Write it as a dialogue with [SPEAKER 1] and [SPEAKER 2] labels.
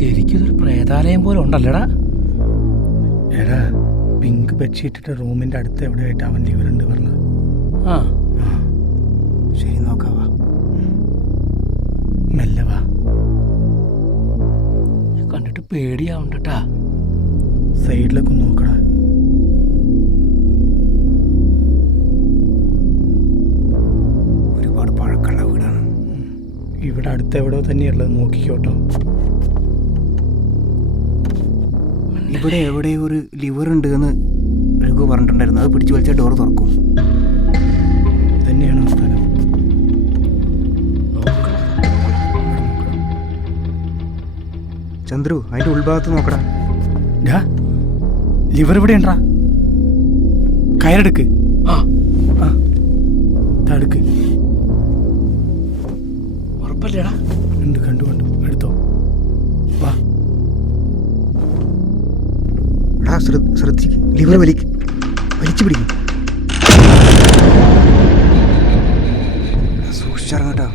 [SPEAKER 1] പ്രേതാലയം പോലെ ഉണ്ടല്ലേടാ?
[SPEAKER 2] എടാ പിങ്ക് ബെഡ്ഷീറ്റിട്ട് റൂമിന്റെ അടുത്ത് എവിടെ ആയിട്ട് അവൻ ലിവറുണ്ട് പറഞ്ഞു.
[SPEAKER 1] ആ.
[SPEAKER 3] ശരി നോക്കാവാ
[SPEAKER 2] മെല്ലവാ
[SPEAKER 1] കണ്ടിട്ട് പേടിയാവണ്ടട്ടാ.
[SPEAKER 2] സൈഡിലൊക്കെ നോക്കടാ.
[SPEAKER 3] ഒരുപാട് പഴക്കമുള്ള വീടാണ്.
[SPEAKER 2] ഇവിടെ അടുത്ത് എവിടെയോ തന്നെയുള്ളത് നോക്കിക്കോട്ടോ.
[SPEAKER 3] ഇവിടെ എവിടെ ഒരു ലിവർ ഉണ്ട് എന്ന് രഘു പറഞ്ഞിട്ടുണ്ടായിരുന്നു. അത് പിടിച്ചു വലിച്ച ഡോർ തുറക്കും.
[SPEAKER 2] തന്നെയാണ് ആ സ്ഥലം
[SPEAKER 3] ചന്ദ്രു അതിന്റെ ഉൾഭാഗത്ത് നോക്കടാ.
[SPEAKER 2] ഡാ ലിവർ ഇവിടെ ഉണ്ടാ കയറെടുക്ക്.
[SPEAKER 1] ആ.
[SPEAKER 2] ആ തടുക്ക്
[SPEAKER 1] ഉറപ്പല്ലേടാ?
[SPEAKER 2] ഉണ്ട് കണ്ടു കണ്ടു. എടുത്തോ.
[SPEAKER 3] ശ്രദ്ധിക്ക്. ലിവർ വലിച്ചു പിടിക്കും. സൂക്ഷിച്ചിറങ്ങട്ടോ